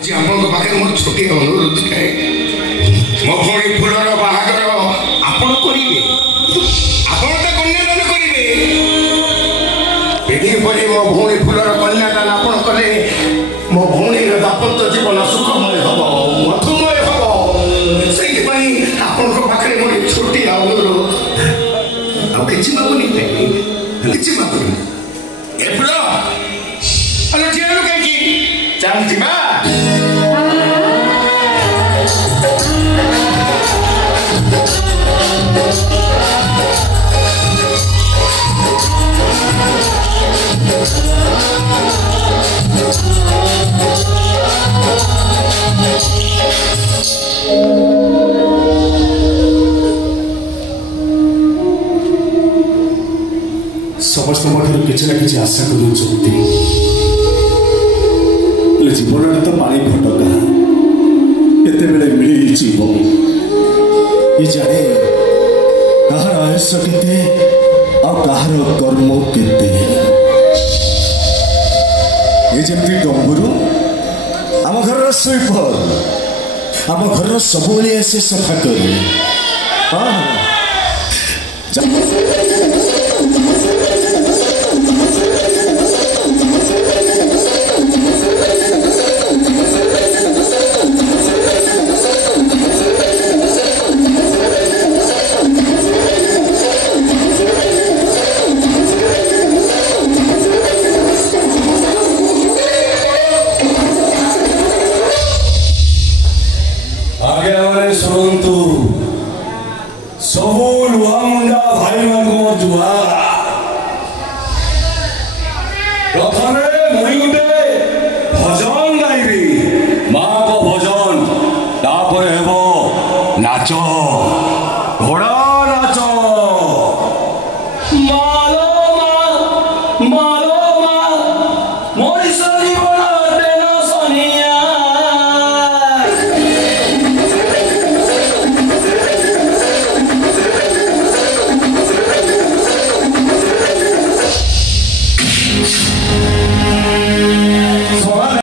आज आपन पाखे मोर छोटी अनुरोध है मो भौणी फुलर बाहागर आपन करिवे आपन तो कन्यादान करिवे पीढ़ी पर मो भौणी फुलर कन्यादान आपन कले मो भौणी दाम्पत्य जीवन सुखमय हम मधुमय हम से आपन पाखे मोर छोटी अनुरोध आ किछि मागुनी किछि मागुनी ए फुल अरे जेलु कहीं चांदी मा समस्त किसी ना कि आशा कर जीवन तो पानी फटका केते मिली जीवन ये जाने कहार आयुष केते आ कहार कर्म केते ये जमती गंभीर आम घर स्वीपर आम घर सब आसे सफा कर शुणु सबू लुहा मुंडा भाई मान जुहार प्रथम मुई गोटे भजन गाइबी माँ को भजन तापर हेब नाच